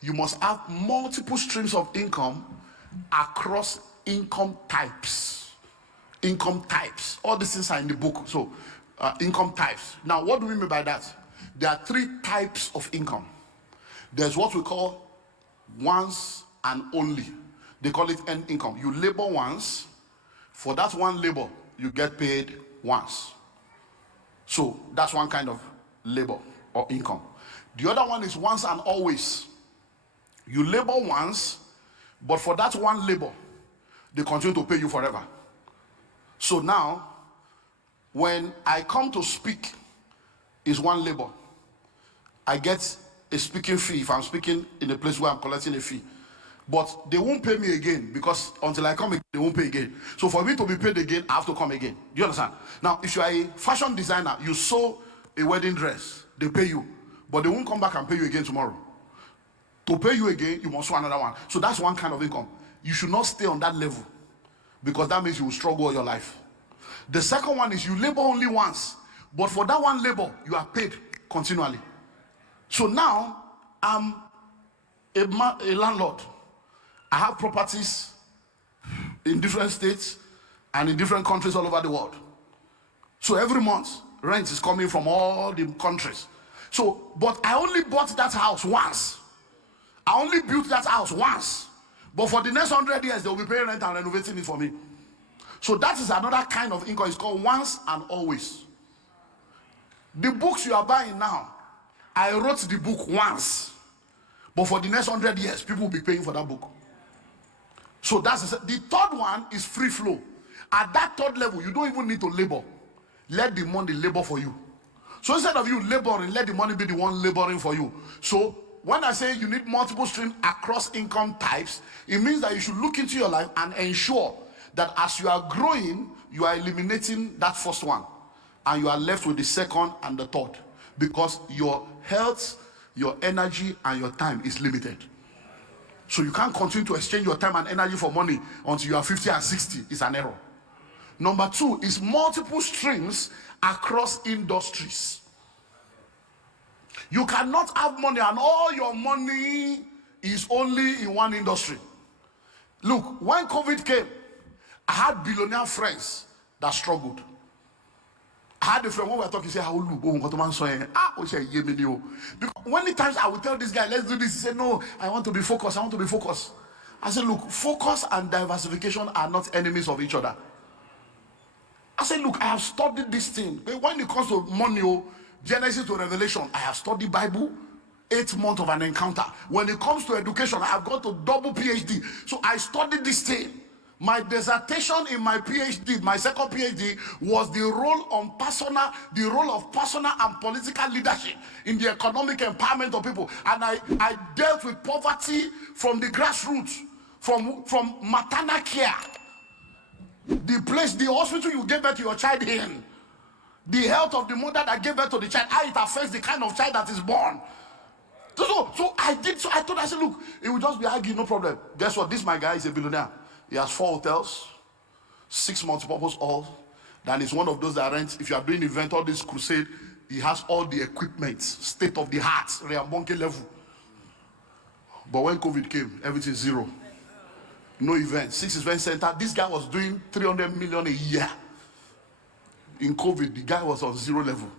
You must have multiple streams of income across income types. Income types. All these things are in the book. So, income types. Now, what do we mean by that? There are 3 types of income. There's what we call once and only. They call it end income. You labor once. For that one labor, you get paid once. So that's one kind of labor or income. The other one is once and always. You labor once, but for that one labor, they continue to pay you forever. So now, when I come to speak, is one labor. I get a speaking fee if I'm speaking in a place where I'm collecting a fee. But they won't pay me again, because until I come again, they won't pay again. So for me to be paid again, I have to come again. Do you understand? Now, if you are a fashion designer, you sew a wedding dress, they pay you. But they won't come back and pay you again tomorrow. To pay you again, you must sew another one. So that's one kind of income. You should not stay on that level, because that means you will struggle all your life. The second one is you labor only once, but for that one labor, you are paid continually. So now, I'm a landlord. I have properties in different states and in different countries all over the world. So every month, rent is coming from all the countries. So, but I only bought that house once. I only built that house once. But for the next 100 years, they will be paying rent and renovating it for me. So that is another kind of income. It's called once and always. The books you are buying now, I wrote the book once. But for the next 100 years, people will be paying for that book. So that's the third one is free flow. At that third level, you don't even need to labor. Let the money labor for you. So instead of you laboring, let the money be the one laboring for you. So when I say you need multiple streams across income types, it means that you should look into your life and ensure that as you are growing, you are eliminating that first one. And you are left with the second and the third. Because your health, your energy, and your time is limited. So you can't continue to exchange your time and energy for money until you are 50 and 60. It's an error. Number 2 is multiple streams across industries. You cannot have money and all your money is only in one industry. Look, when COVID came, I had billionaire friends that struggled. I had a friend when we were talking, he said, because many times I would tell this guy, let's do this. He said, no, I want to be focused. I want to be focused. I said, look, focus and diversification are not enemies of each other. I said, look, I have studied this thing. But when it comes to money, Genesis to Revelation, I have studied Bible, 8 months of an encounter. When it comes to education, I have got to double PhD. So I studied this thing. My dissertation in my PhD, my second PhD, was the role of personal and political leadership in the economic empowerment of people. And I dealt with poverty from the grassroots, from maternal care, the hospital you gave birth to your child in, the health of the mother that gave birth to the child, how it affects the kind of child that is born. So I thought, I said, look, it will just be arguing, no problem. Guess what? This my guy is a billionaire. He has 4 hotels, 6 multipurpose halls. Then he's one of those that rent. If you are doing event, all this crusade, he has all the equipment, state of the art, Reambonke level. But when COVID came, everything is zero. No event. 6 event center. This guy was doing 300 million a year. In COVID, the guy was on 0 level.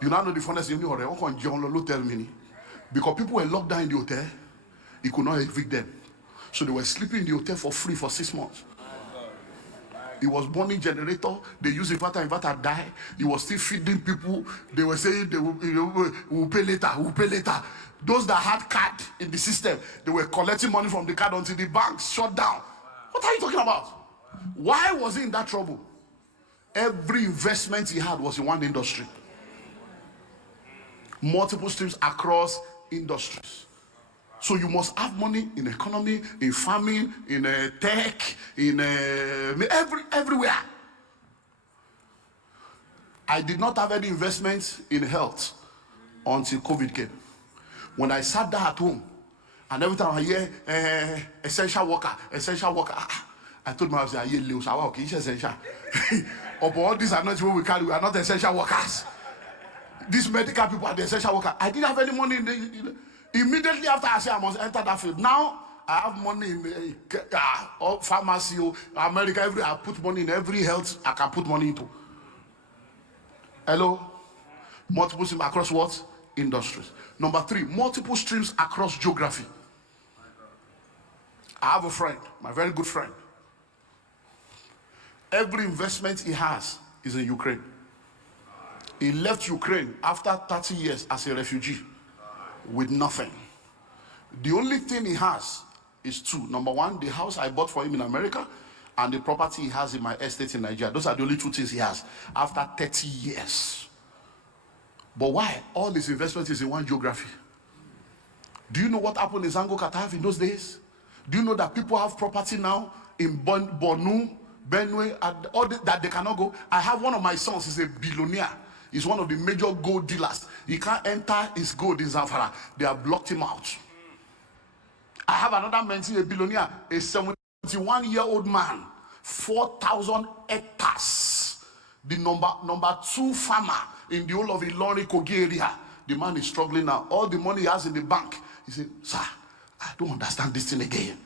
You now know the funniest thing. Tell me, because people were locked down in the hotel, he could not evict them. So they were sleeping in the hotel for free for 6 months. He was burning generator. They used inverter died. He was still feeding people. They were saying they will pay later, we'll pay later. Those that had card in the system, they were collecting money from the card until the banks shut down. What are you talking about? Why was he in that trouble? Every investment he had was in one industry. Multiple streams across industries. So you must have money in economy, in farming, in tech, in everywhere. I did not have any investments in health until COVID came. When I sat down at home, and every time I hear essential worker, I told myself, I hear Lewis, okay, it's essential. But all these are not what we carry, we are not essential workers. These medical people are the essential workers. I didn't have any money in Immediately after I say I must enter that field, now I have money in pharmacy, America, I put money in every health I can put money into. Hello? Multiple streams across what? Industries. Number 3, multiple streams across geography. I have a friend, my very good friend. Every investment he has is in Ukraine. He left Ukraine after 30 years as a refugee with nothing. The only thing he has is 2. Number 1, the house I bought for him in America, and the property he has in my estate in Nigeria. Those are the only 2 things he has after 30 years. But why? All his investment is in one geography. Do you know what happened in Zango Katav in those days? Do you know that people have property now in Bornu, Benue, and all that they cannot go? I have one of my sons, he's a billionaire. He's one of the major gold dealers. He can't enter his gold in Zamfara. They have blocked him out. I have another man, a billionaire, a 71-year-old man, 4,000 hectares. The number 2 farmer in the whole of Ilorin Kogi area. The man is struggling now. All the money he has in the bank. He said, sir, I don't understand this thing again.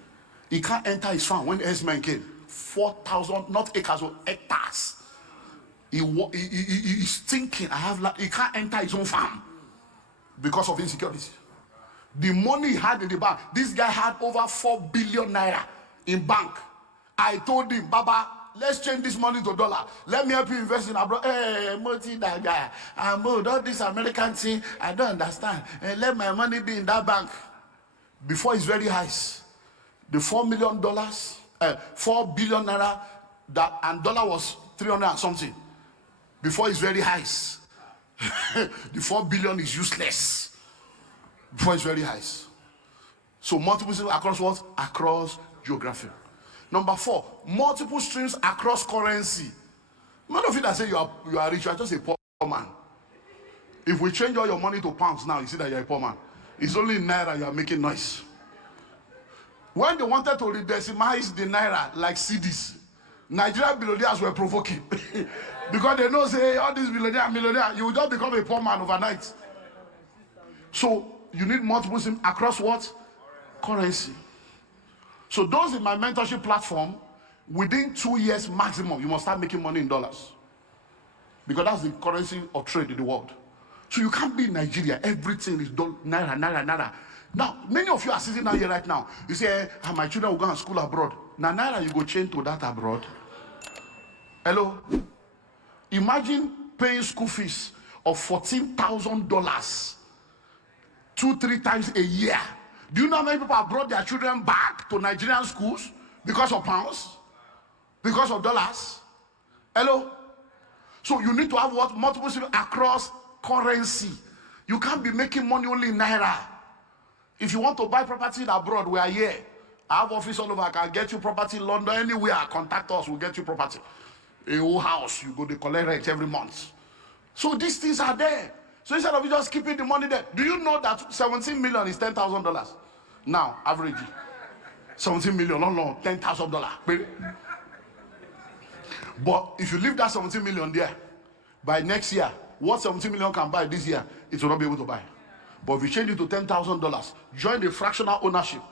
He can't enter his farm. When the S-man came, 4,000, not acres, or hectares. He's thinking, he can't enter his own farm because of insecurity. The money he had in the bank, this guy had over 4 billion naira in bank. I told him, Baba, let's change this money to dollar. Let me help you invest in abroad. Hey, Moti, that guy. All this American thing, I don't understand. Let my money be in that bank. Before it's very high. The $4 million, 4 billion naira, and dollar was 300 and something. Before it's very high. The 4 billion is useless. Before it's very high. So multiple streams across what? Across geography. Number 4, multiple streams across currency. None of you that say you are rich, you are just a poor man. If we change all your money to pounds now, you see that you're a poor man. It's only in naira you are making noise. When they wanted to redecimalize the naira like CDs, Nigerian billionaires were provoking. Because they know, say, all these millionaire, you will just become a poor man overnight. So you need multiple streams across what? Currency. So those in my mentorship platform, within 2 years maximum, you must start making money in dollars. Because that's the currency of trade in the world. So you can't be in Nigeria. Everything is naira, naira, naira. Now, many of you are sitting down here right now. You say, my children will go to school abroad. Now, naira, you go change to that abroad. Hello? Imagine paying school fees of $14,000 2-3 times a year. Do you know how many people have brought their children back to Nigerian schools because of pounds? Because of dollars? Hello? So you need to have what? Multiple streams across currency. You can't be making money only in naira. If you want to buy property abroad, we are here. I have office all over. I can get you property in London, anywhere. Contact us, we'll get you property. A whole house, you go to collect rent every month. So these things are there. So instead of you just keeping the money there, do you know that 17 million is $10,000? Now, average. 17 million, no, $10,000. But if you leave that 17 million there, by next year, what 17 million can buy this year, it will not be able to buy. But if you change it to $10,000, join the fractional ownership.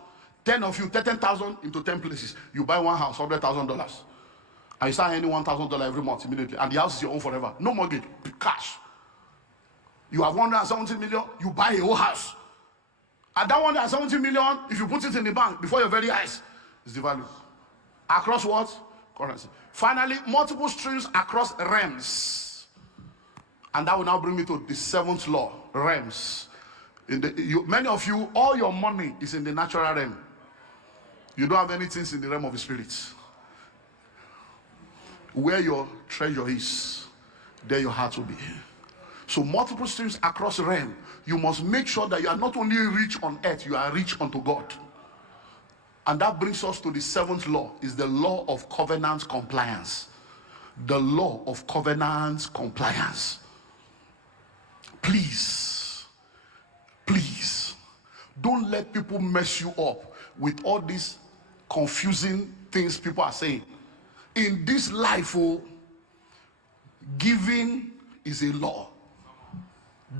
10 of you, 10,000 into 10 places. You buy one house, $100,000. And you start earning $1,000 every month immediately. And the house is your own forever. No mortgage, cash. You have 170 million, you buy a whole house. And that 170 million, if you put it in the bank before your very eyes, is the value. Across what? Currency. Finally, multiple streams across realms. And that will now bring me to the 7th law, realms. Many of you, all your money is in the natural realm. You don't have anything in the realm of the spirit. Where your treasure is, there your heart will be. So multiple streams across realm. You must make sure that you are not only rich on earth, you are rich unto God. And that brings us to the 7th law, is the law of covenant compliance. The law of covenant compliance. Please, don't let people mess you up with all these confusing things people are saying. In this life, giving is a law.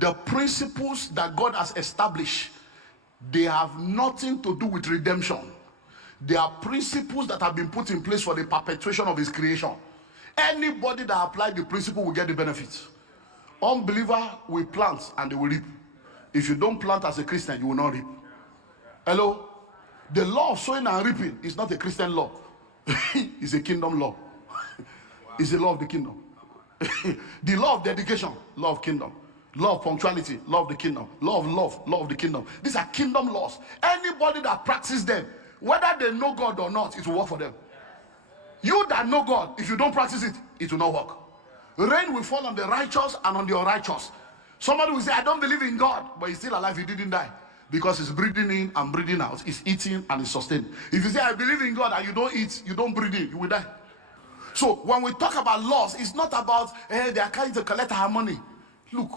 The principles that God has established They have nothing to do with redemption. They are principles that have been put in place for the perpetuation of his creation. Anybody that applies the principle will get the benefits. Unbeliever will plant and they will reap. If you don't plant as a Christian, you will not reap. Hello? The law of sowing and reaping is not a Christian law. It's a kingdom law. It's the law of the kingdom. The law of dedication, law of kingdom. Law of punctuality, law of the kingdom. Law of love, law of the kingdom. These are kingdom laws. Anybody that practices them, whether they know God or not, it will work for them. You that know God, if you don't practice it, it will not work. Rain will fall on the righteous and on the unrighteous. Somebody will say, I don't believe in God, but he's still alive, he didn't die. Because he's breathing in and breathing out. He's eating and he's sustaining. If you say, I believe in God and you don't eat, you don't breathe in, you will die. So when we talk about laws, it's not about they are trying to collect our money. Look,